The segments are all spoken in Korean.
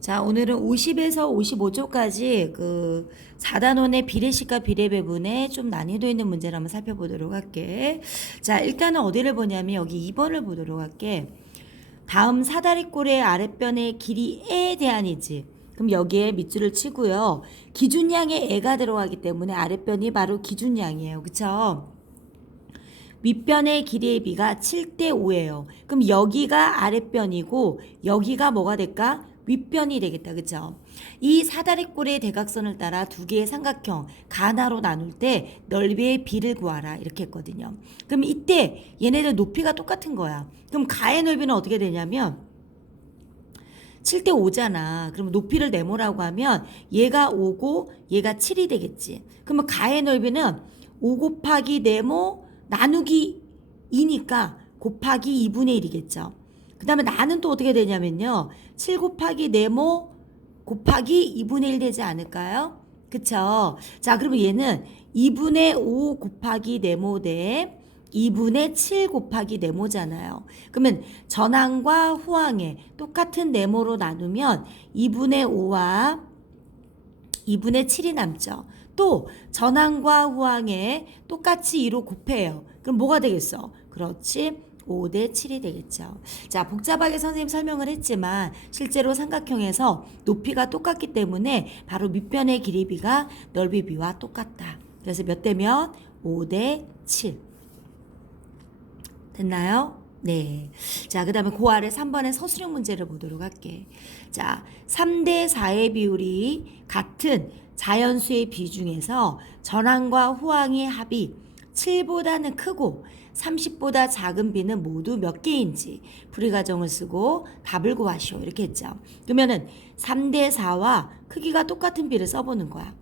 자, 오늘은 50에서 55초까지 그 4단원의 비례식과 비례배분에 좀 난이도 있는 문제를 한번 살펴보도록 할게. 자, 일단은 어디를 보냐면 여기 2번을 보도록 할게. 다음 사다리꼴의 아랫변의 길이에 대한이지. 그럼 여기에 밑줄을 치고요. 기준량에 애가 들어가기 때문에 아랫변이 바로 기준량이에요. 그쵸? 윗변의 길이의 비가 7대 5예요. 그럼 여기가 아랫변이고 여기가 뭐가 될까? 윗변이 되겠다. 그죠? 이 사다리꼴의 대각선을 따라 두 개의 삼각형 가나로 나눌 때 넓이의 비를 구하라. 이렇게 했거든요. 그럼 이때 얘네들 높이가 똑같은 거야. 그럼 가의 넓이는 어떻게 되냐면 7대 5잖아. 그럼 높이를 네모라고 하면 얘가 5고 얘가 7이 되겠지. 그러면 가의 넓이는 5 곱하기 네모 나누기 2니까 곱하기 2분의 1이겠죠. 그 다음에 나는 또 어떻게 되냐면요. 7 곱하기 네모 곱하기 2분의 1 되지 않을까요? 그쵸? 자, 그러면 얘는 2분의 5 곱하기 네모 대 2분의 7 곱하기 네모잖아요. 그러면 전항과 후항에 똑같은 네모로 나누면 2분의 5와 2분의 7이 남죠. 또 전항과 후항에 똑같이 2로 곱해요. 그럼 뭐가 되겠어? 그렇지. 5대 7이 되겠죠. 자, 복잡하게 선생님 설명을 했지만 실제로 삼각형에서 높이가 똑같기 때문에 바로 밑변의 길이비가 넓이비와 똑같다. 그래서 몇 대면 5대 7. 됐나요? 네. 자, 그 다음에 그 아래 3번의 서술형 문제를 보도록 할게. 자, 3대 4의 비율이 같은 자연수의 비중에서 전항과 후항의 합이 7보다는 크고 30보다 작은 비는 모두 몇 개인지 풀이과정을 쓰고 답을 구하시오. 이렇게 했죠. 그러면은 3대 4와 크기가 똑같은 비를 써보는 거야.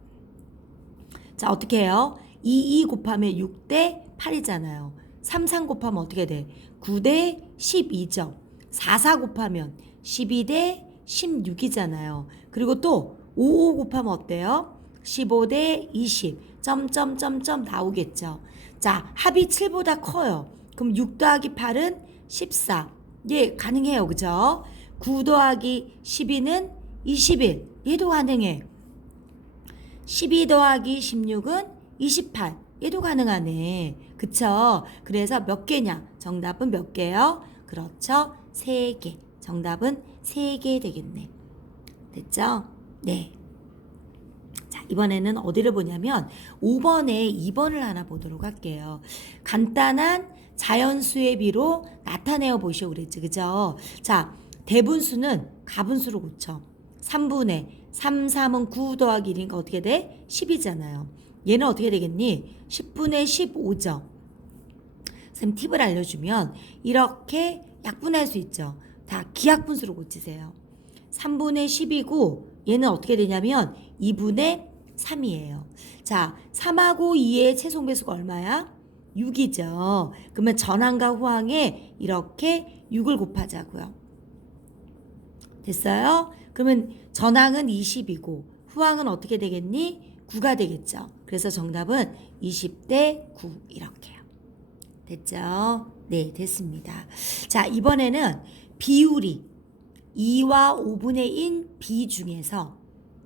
자, 어떻게 해요? 2 곱하면 6대 8이잖아요. 3 곱하면 어떻게 돼? 9대 12죠. 4 곱하면 12대 16이잖아요. 그리고 또 5 곱하면 어때요? 15대 20. 점점점점 나오겠죠. 자, 합이 7보다 커요. 그럼 6 더하기 8은 14. 예, 가능해요. 그죠? 9 더하기 12는 21. 얘도 가능해. 12 더하기 16은 28. 얘도 가능하네. 그쵸? 그래서 몇 개냐? 정답은 몇 개요? 그렇죠? 3개. 정답은 3개 되겠네. 됐죠? 네. 자, 이번에는 어디를 보냐면 5번에 2번을 하나 보도록 할게요. 간단한 자연수의 비로 나타내어 보시오 그랬죠. 그죠? 자, 대분수는 가분수로 고쳐. 3분의 3, 3은 9 더하기 1이니까 어떻게 돼? 10이잖아요. 얘는 어떻게 되겠니? 10분의 15죠. 선생님 팁을 알려주면 이렇게 약분할 수 있죠. 다 기하분수로 고치세요. 3분의 10이고 얘는 어떻게 되냐면 2분의 3이에요. 자, 3하고 2의 최종배수가 얼마야? 6이죠. 그러면 전항과 후항에 이렇게 6을 곱하자고요. 됐어요? 그러면 전항은 20이고 후항은 어떻게 되겠니? 9가 되겠죠. 그래서 정답은 20대 9 이렇게요. 됐죠? 네, 됐습니다. 자, 이번에는 비율이 2와 5분의 1 비 중에서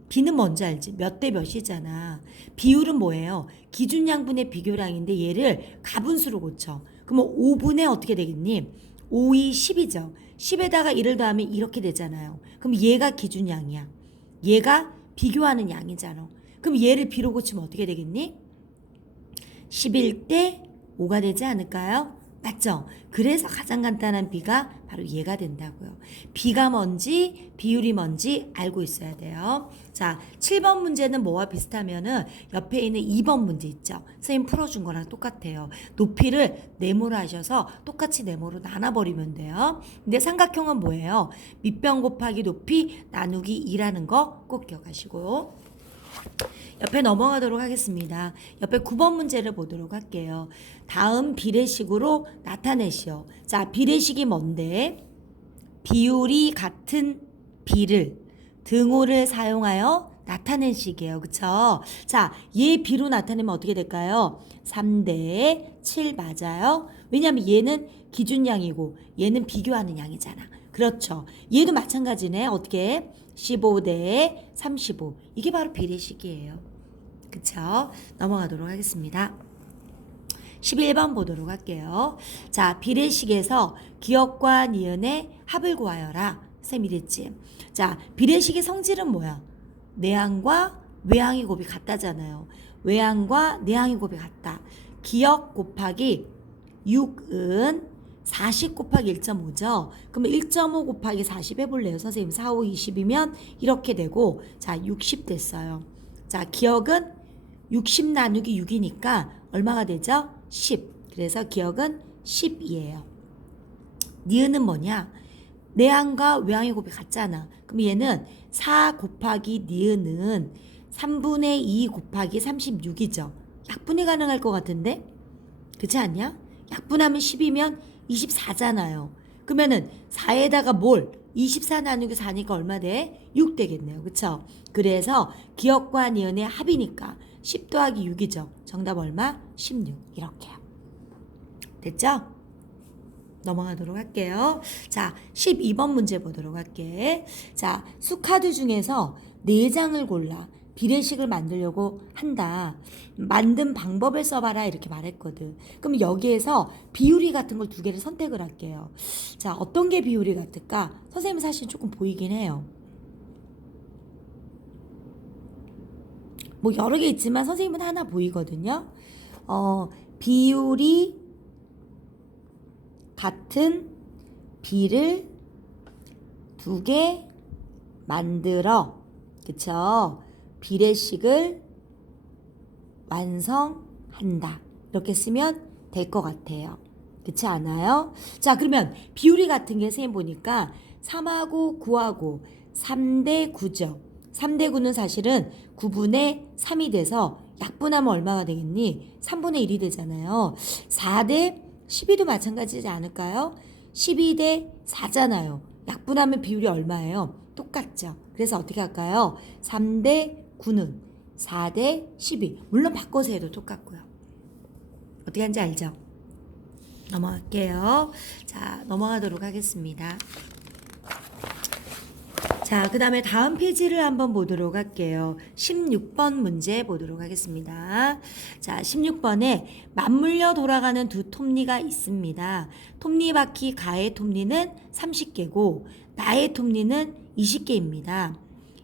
비는 뭔지 알지? 몇 대 몇이잖아. 비율은 뭐예요? 기준양분의 비교량인데 얘를 가분수로 고쳐. 그러면 5분의 어떻게 되겠니? 5, 2, 10이죠. 10에다가 1을 더하면 이렇게 되잖아요. 그럼 얘가 기준양이야. 얘가 비교하는 양이잖아. 그럼 얘를 비로 고치면 어떻게 되겠니? 11대 5가 되지 않을까요? 맞죠? 그래서 가장 간단한 비가 바로 얘가 된다고요. 비가 뭔지 비율이 뭔지 알고 있어야 돼요. 자, 7번 문제는 뭐와 비슷하면은 옆에 있는 2번 문제 있죠. 선생님 풀어준 거랑 똑같아요. 높이를 네모로 하셔서 똑같이 네모로 나눠버리면 돼요. 근데 삼각형은 뭐예요? 밑변 곱하기 높이 나누기 2라는 거 꼭 기억하시고 옆에 넘어가도록 하겠습니다. 옆에 9번 문제를 보도록 할게요. 다음 비례식으로 나타내시오. 자, 비례식이 뭔데? 비율이 같은 비를 등호를 사용하여 나타낸 식이에요. 그쵸? 자, 얘 비로 나타내면 어떻게 될까요? 3대 7 맞아요? 왜냐면 얘는 기준량이고 얘는 비교하는 양이잖아. 그렇죠. 얘도 마찬가지네. 어떻게? 15대 35. 이게 바로 비례식이에요. 그쵸? 넘어가도록 하겠습니다. 11번 보도록 할게요. 자, 비례식에서 기역과 니은의 합을 구하여라. 쌤 이랬지. 자, 비례식의 성질은 뭐야? 내항과 외항의 곱이 같다잖아요. 외항과 내항의 곱이 같다. 기역 곱하기 6은 40 곱하기 1.5죠. 그러면 1.5 곱하기 40 해볼래요. 선생님 4, 5, 20이면 이렇게 되고 자 60 됐어요. 자 기역은 60 나누기 6이니까 얼마가 되죠? 10. 그래서 기역은 10이에요. 니은은 뭐냐? 내항과 외항의 곱이 같잖아. 그럼 얘는 4 곱하기 니은은 3분의 2 곱하기 36이죠. 약분이 가능할 것 같은데? 그렇지 않냐? 약분하면 10이면 24잖아요. 그러면은 4에다가 뭘? 24 나누기 4니까 얼마 돼? 6 되겠네요. 그쵸? 그래서 기역과 니은의 합이니까 10 더하기 6이죠. 정답 얼마? 16. 이렇게요. 됐죠? 넘어가도록 할게요. 자, 12번 문제 보도록 할게. 자, 수카드 중에서 4장을 골라 비례식을 만들려고 한다. 만든 방법을 써봐라 이렇게 말했거든. 그럼 여기에서 비율이 같은 걸 2개를 선택을 할게요. 자, 어떤 게 비율이 같을까? 선생님은 사실 조금 보이긴 해요. 뭐 여러 개 있지만 선생님은 하나 보이거든요. 비율이 같은 비를 2개 만들어. 그쵸? 비례식을 완성한다. 이렇게 쓰면 될 것 같아요. 그렇지 않아요? 자, 그러면 비율이 같은 게 선생님 보니까 3하고 9하고 3대 9죠. 3대 9는 사실은 9분의 3이 돼서 약분하면 얼마가 되겠니? 3분의 1이 되잖아요. 4대 12도 마찬가지지 않을까요? 12대 4잖아요. 약분하면 비율이 얼마예요? 똑같죠. 그래서 어떻게 할까요? 3대 9는 4대 12. 물론 바꿔서 해도 똑같고요. 어떻게 하는지 알죠? 넘어갈게요. 자, 넘어가도록 하겠습니다. 자, 그 다음에 다음 페이지를 한번 보도록 할게요. 16번 문제 보도록 하겠습니다. 자, 16번에 맞물려 돌아가는 두 톱니가 있습니다. 톱니바퀴 가의 톱니는 30개고 나의 톱니는 20개입니다.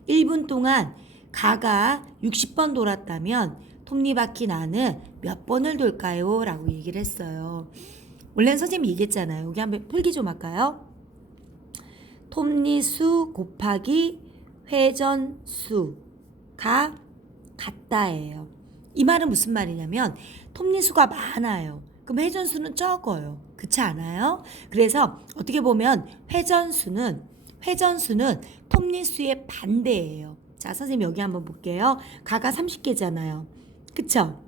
1분 동안 가가 60번 돌았다면 톱니바퀴 나는 몇 번을 돌까요? 라고 얘기를 했어요. 원래는 선생님이 얘기했잖아요. 여기 한번 풀기 좀 할까요? 톱니수 곱하기 회전수가 같다예요. 이 말은 무슨 말이냐면 톱니수가 많아요. 그럼 회전수는 적어요. 그렇지 않아요? 그래서 어떻게 보면 회전수는 톱니수의 반대예요. 자, 선생님 여기 한번 볼게요. 가가 30개잖아요. 그쵸?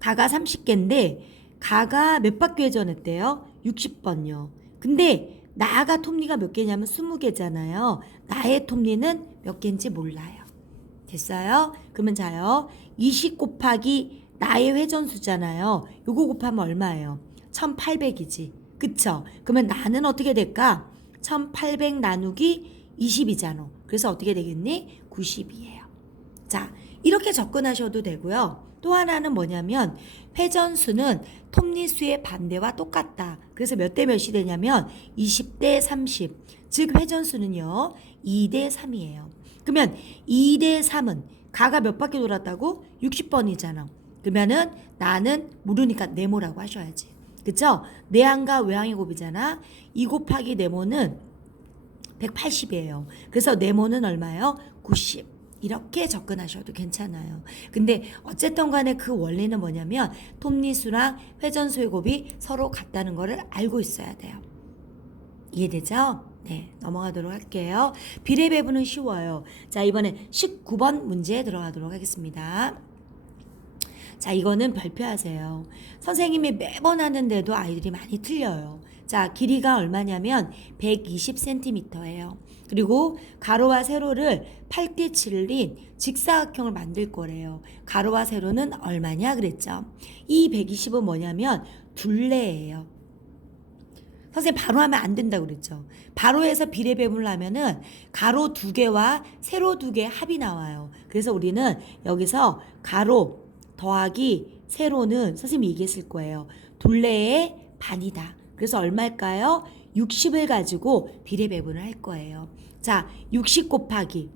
가가 30개인데 가가 몇 바퀴 회전했대요? 60번요. 근데 나가 톱니가 몇 개냐면 20개잖아요. 나의 톱니는 몇 개인지 몰라요. 됐어요? 그러면 자요. 20 곱하기 나의 회전수잖아요. 요거 곱하면 얼마예요? 1800이지. 그쵸? 그러면 나는 어떻게 될까? 1800 나누기 20이잖아. 그래서 어떻게 되겠니? 90이에요. 자, 이렇게 접근하셔도 되고요. 또 하나는 뭐냐면 회전수는 톱니수의 반대와 똑같다. 그래서 몇 대 몇이 되냐면 20대 30. 즉 회전수는요. 2대 3이에요. 그러면 2대 3은 가가 몇 바퀴 돌았다고? 60번이잖아. 그러면은 나는 모르니까 네모라고 하셔야지. 그쵸? 내항과 외항의 곱이잖아. 2 곱하기 네모는 180이에요. 그래서 네모는 얼마예요? 90. 이렇게 접근하셔도 괜찮아요. 근데 어쨌든 간에 그 원리는 뭐냐면 톱니수랑 회전수의 곱이 서로 같다는 거를 알고 있어야 돼요. 이해되죠? 네, 넘어가도록 할게요. 비례 배분은 쉬워요. 자, 이번에 19번 문제에 들어가도록 하겠습니다. 자, 이거는 발표하세요. 선생님이 매번 하는데도 아이들이 많이 틀려요. 자, 길이가 얼마냐면 120cm예요. 그리고 가로와 세로를 8대 7인 직사각형을 만들 거래요. 가로와 세로는 얼마냐 그랬죠. 이 120은 뭐냐면 둘레예요. 선생님 바로 하면 안 된다고 그랬죠. 바로 해서 비례배분을 하면은 가로 2개와 세로 2개 합이 나와요. 그래서 우리는 여기서 가로 더하기 세로는 선생님이 얘기했을 거예요. 둘레의 반이다. 그래서 얼마일까요? 60을 가지고 비례배분을 할 거예요. 자, 60 곱하기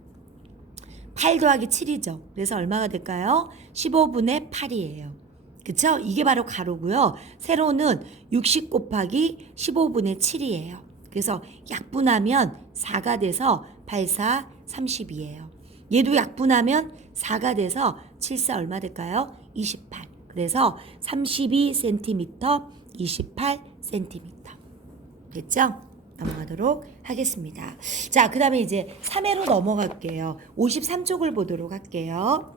8 더하기 7이죠. 그래서 얼마가 될까요? 15분의 8이에요. 그쵸? 이게 바로 가로고요. 세로는 60 곱하기 15분의 7이에요. 그래서 약분하면 4가 돼서 8, 4, 32예요. 얘도 약분하면 4가 돼서 7, 4 얼마 될까요? 28. 그래서 32cm, 28cm. 됐죠? 넘어가도록 하겠습니다. 자, 그 다음에 이제 3회로 넘어갈게요. 53쪽을 보도록 할게요.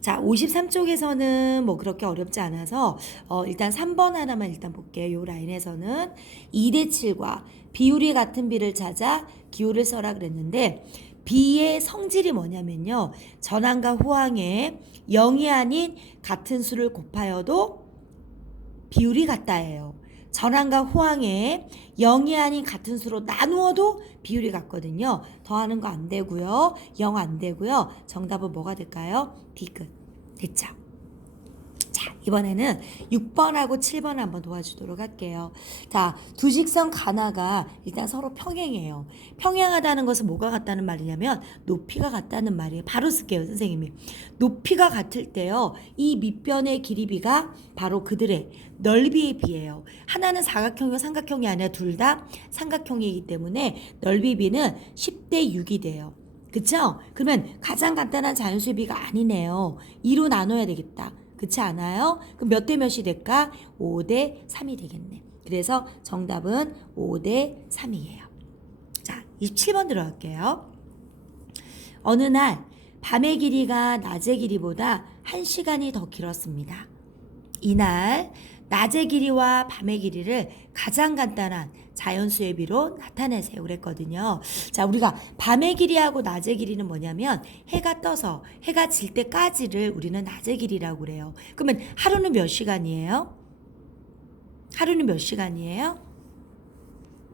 자, 53쪽에서는 뭐 그렇게 어렵지 않아서 일단 3번 하나만 일단 볼게요. 요 라인에서는 2대 7과 비율이 같은 비를 찾아 기호를 써라 그랬는데 비의 성질이 뭐냐면요. 전항과 호항에 0이 아닌 같은 수를 곱하여도 비율이 같다예요. 전항과 호항에 0이 아닌 같은 수로 나누어도 비율이 같거든요. 더하는 거 안 되고요. 0 안 되고요. 정답은 뭐가 될까요? D끝. 됐죠? 자, 이번에는 6번하고 7번 한번 도와주도록 할게요. 자, 두 직선 가나가 일단 서로 평행해요. 평행하다는 것은 뭐가 같다는 말이냐면 높이가 같다는 말이에요. 바로 쓸게요, 선생님이. 높이가 같을 때요. 이 밑변의 길이비가 바로 그들의 넓이에 비해요. 하나는 사각형이고 삼각형이 아니라 둘 다 삼각형이기 때문에 넓이비는 10대 6이 돼요. 그쵸? 그러면 가장 간단한 자연수의 비가 아니네요. 2로 나눠야 되겠다. 그렇지 않아요? 그럼 몇 대 몇이 될까? 5대 3이 되겠네. 그래서 정답은 5대 3이에요. 자, 27번 들어갈게요. 어느 날 밤의 길이가 낮의 길이보다 1시간이 더 길었습니다. 이날 낮의 길이와 밤의 길이를 가장 간단한 자연수의 비로 나타내세요 그랬거든요. 자, 우리가 밤의 길이하고 낮의 길이는 뭐냐면 해가 떠서 해가 질 때까지를 우리는 낮의 길이라고 그래요. 그러면 하루는 몇 시간이에요? 하루는 몇 시간이에요?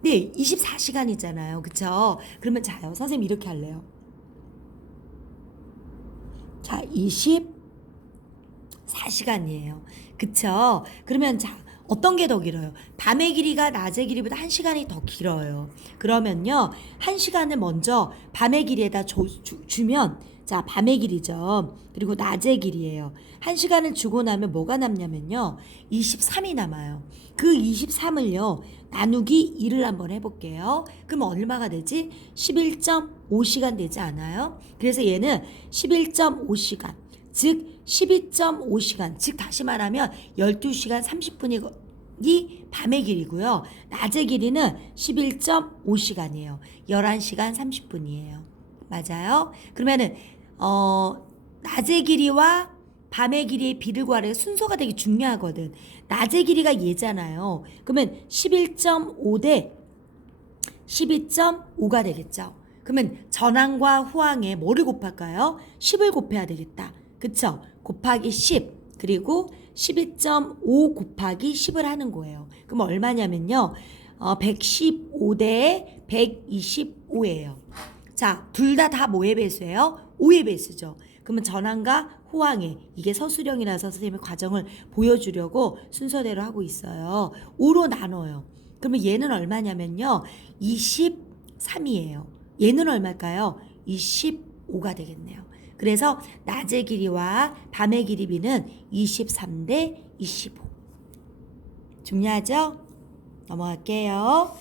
네, 24시간이잖아요. 그쵸? 그러면 자요. 선생님 이렇게 할래요. 자, 24시간이에요. 그쵸? 그러면 자, 어떤 게 더 길어요? 밤의 길이가 낮의 길이보다 1시간이 더 길어요. 그러면요, 1시간을 먼저 밤의 길이에다 주면, 자, 밤의 길이죠. 그리고 낮의 길이에요. 1시간을 주고 나면 뭐가 남냐면요, 23이 남아요. 그 23을요, 나누기 2를 한번 해볼게요. 그럼 얼마가 되지? 11.5시간 되지 않아요? 그래서 얘는 11.5시간. 즉 12.5시간, 즉 다시 말하면 12시간 30분이 밤의 길이고요. 낮의 길이는 11.5시간이에요. 11시간 30분이에요. 맞아요? 그러면은 낮의 길이와 밤의 길이의 비를 구하는 순서가 되게 중요하거든. 낮의 길이가 얘잖아요. 그러면 11.5 대 12.5가 되겠죠. 그러면 전항과 후항에 뭐를 곱할까요? 10을 곱해야 되겠다. 그쵸? 곱하기 10 그리고 12.5 곱하기 10을 하는 거예요. 그럼 얼마냐면요. 115 대 125예요. 자, 둘 다 뭐의 배수예요? 5의 배수죠. 그러면 전항과 호항에 이게 서술형이라서 선생님이 과정을 보여주려고 순서대로 하고 있어요. 5로 나눠요. 그러면 얘는 얼마냐면요. 23이에요. 얘는 얼마일까요? 25가 되겠네요. 그래서 낮의 길이와 밤의 길이비는 23대 25. 중요하죠? 넘어갈게요.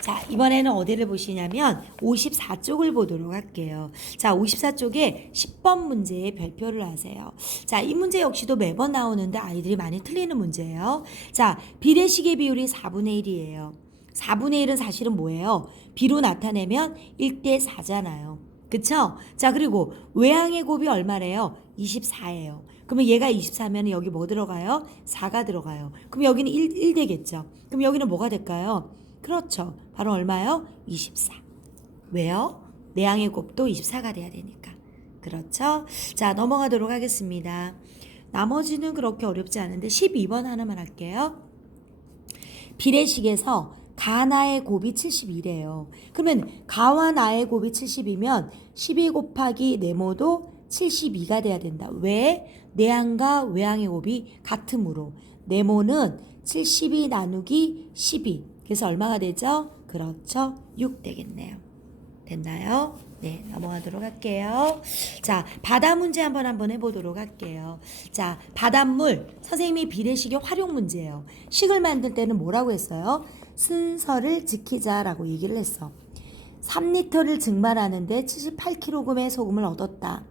자, 이번에는 어디를 보시냐면 54쪽을 보도록 할게요. 자, 54쪽에 10번 문제에 별표를 하세요. 자, 이 문제 역시도 매번 나오는데 아이들이 많이 틀리는 문제예요. 자, 비례식의 비율이 4분의 1이에요. 4분의 1은 사실은 뭐예요? 비로 나타내면 1대 4잖아요. 그쵸? 자, 그리고 외항의 곱이 얼마래요? 24예요. 그러면 얘가 24면 여기 뭐 들어가요? 4가 들어가요. 그럼 여기는 1 되겠죠? 그럼 여기는 뭐가 될까요? 그렇죠. 바로 얼마요? 24. 왜요? 내항의 곱도 24가 돼야 되니까. 그렇죠? 자, 넘어가도록 하겠습니다. 나머지는 그렇게 어렵지 않은데 12번 하나만 할게요. 비례식에서 가나의 곱이 72래요. 그러면 가와 나의 곱이 70이면 12 곱하기 네모도 72가 돼야 된다. 왜? 내항과 외항의 곱이 같으므로. 네모는 72 나누기 12. 그래서 얼마가 되죠? 그렇죠. 6 되겠네요. 됐나요? 네, 넘어가도록 할게요. 자, 바다 문제 한번 해보도록 할게요. 자, 바닷물. 선생님이 비례식의 활용 문제예요. 식을 만들 때는 뭐라고 했어요? 순서를 지키자라고 얘기를 했어. 3리터를 증발하는데 78kg의 소금을 얻었다.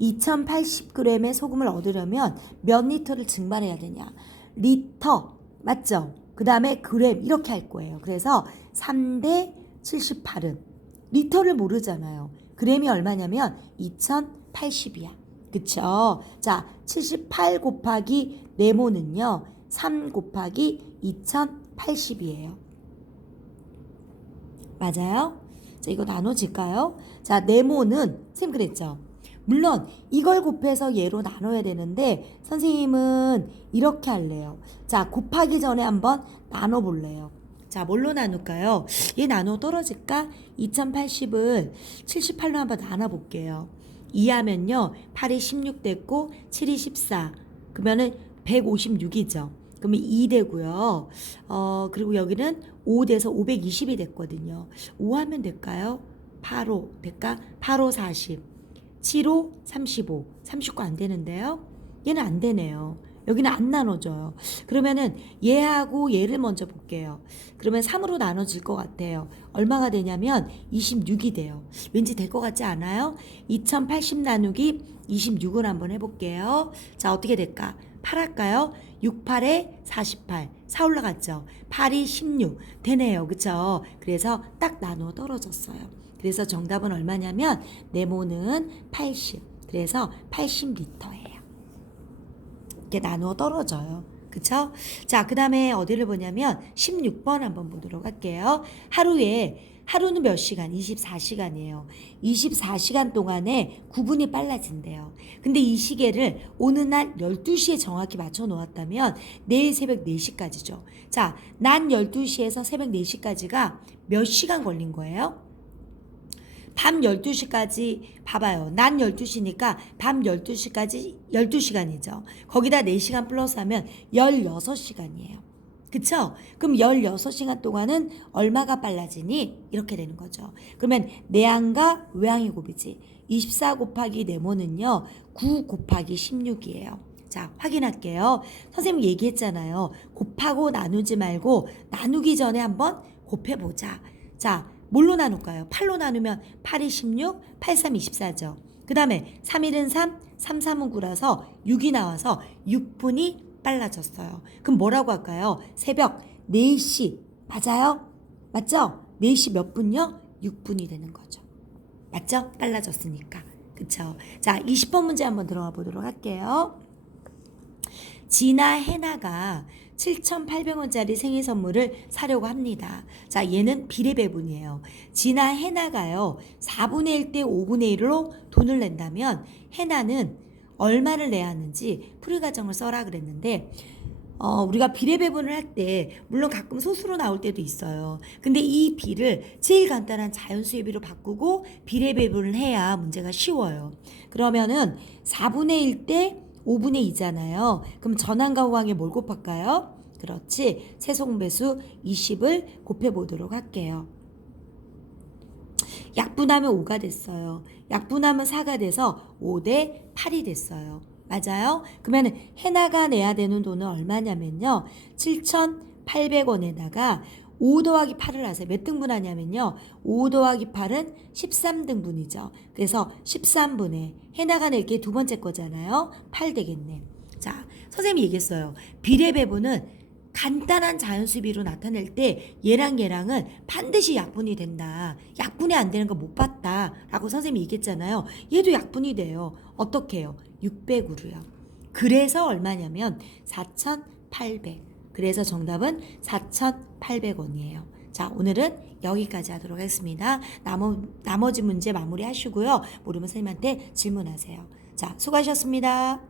2080g의 소금을 얻으려면 몇 리터를 증발해야 되냐? 리터, 맞죠? 그 다음에 그램 이렇게 할 거예요. 그래서 3대 78은 리터를 모르잖아요. 그램이 얼마냐면 2080이야. 그쵸? 자, 78 곱하기 네모는요. 3 곱하기 2080이에요. 맞아요? 자, 이거 나눠질까요? 자, 네모는 선생님 그랬죠? 물론 이걸 곱해서 얘로 나눠야 되는데 선생님은 이렇게 할래요. 자, 곱하기 전에 한번 나눠볼래요. 자, 뭘로 나눌까요? 얘 나눠 떨어질까? 2080을 78로 한번 나눠볼게요. 2하면요. 8이 16 됐고 7이 14. 그러면은 156이죠. 그러면 2 되고요. 그리고 여기는 5 돼서 520이 됐거든요. 5 하면 될까요? 8호 될까? 8호 40. 7호 35. 39 안 되는데요? 얘는 안 되네요. 여기는 안 나눠져요. 그러면은 얘하고 얘를 먼저 볼게요. 그러면 3으로 나눠질 것 같아요. 얼마가 되냐면 26이 돼요. 왠지 될 것 같지 않아요? 2080 나누기 26을 한번 해볼게요. 자, 어떻게 될까? 8 할까요? 6, 8에 48. 4 올라갔죠? 8이 16. 되네요. 그쵸? 그래서 딱 나누어 떨어졌어요. 그래서 정답은 얼마냐면 네모는 80. 그래서 80리터예요. 이렇게 나누어 떨어져요. 그쵸? 자, 그 다음에 어디를 보냐면 16번 한번 보도록 할게요. 하루는 몇 시간? 24시간이에요. 24시간 동안에 9분이 빨라진대요. 근데 이 시계를 오늘 날 12시에 정확히 맞춰 놓았다면 내일 새벽 4시까지죠. 자, 낮 12시에서 새벽 4시까지가 몇 시간 걸린 거예요? 밤 12시까지 봐봐요. 낮 12시니까 밤 12시까지 12시간이죠. 거기다 4시간 플러스하면 16시간이에요. 그쵸? 그럼 16시간 동안은 얼마가 빨라지니? 이렇게 되는 거죠. 그러면 내항과 외항의 곱이지. 24 곱하기 네모는요. 9 곱하기 16이에요. 자, 확인할게요. 선생님 얘기했잖아요. 곱하고 나누지 말고 나누기 전에 한번 곱해보자. 자, 뭘로 나눌까요? 8로 나누면 8이 16, 8, 3, 24죠. 그 다음에 3, 1은 3, 3, 3은 9라서 6이 나와서 6분이 빨라졌어요. 그럼 뭐라고 할까요? 새벽 4시. 맞아요? 맞죠? 4시 몇 분요? 6분이 되는 거죠. 맞죠? 빨라졌으니까. 그쵸? 자, 20번 문제 한번 들어가 보도록 할게요. 지나 해나가 7,800원짜리 생일 선물을 사려고 합니다. 자, 얘는 비례배분이에요. 지나 해나가요. 4분의 1대 5분의 1로 돈을 낸다면 해나는 얼마를 내야 하는지 풀이과정을 써라 그랬는데 우리가 비례배분을 할 때 물론 가끔 소수로 나올 때도 있어요. 근데 이 비를 제일 간단한 자연수의 비로 바꾸고 비례배분을 해야 문제가 쉬워요. 그러면은 4분의 1대 5분의 2잖아요. 그럼 전항과 후항에 뭘 곱할까요? 그렇지. 세송배수 20을 곱해보도록 할게요. 약분하면 5가 됐어요. 약분하면 4가 돼서 5대 8이 됐어요. 맞아요? 그러면 해나가 내야 되는 돈은 얼마냐면요. 7,800원에다가 5 더하기 8을 하세요. 몇 등분 하냐면요. 5 더하기 8은 13등분이죠. 그래서 13분의 해나가 낼 게 두 번째 거잖아요. 8 되겠네. 자, 선생님이 얘기했어요. 비례배분은 간단한 자연수비로 나타낼 때 얘랑은 반드시 약분이 된다. 약분이 안 되는 거 못 봤다. 라고 선생님이 얘기했잖아요. 얘도 약분이 돼요. 어떻게 해요? 600으로요. 그래서 얼마냐면 4,800. 그래서 정답은 4,800원이에요. 자, 오늘은 여기까지 하도록 하겠습니다. 나머지 문제 마무리 하시고요. 모르면 선생님한테 질문하세요. 자, 수고하셨습니다.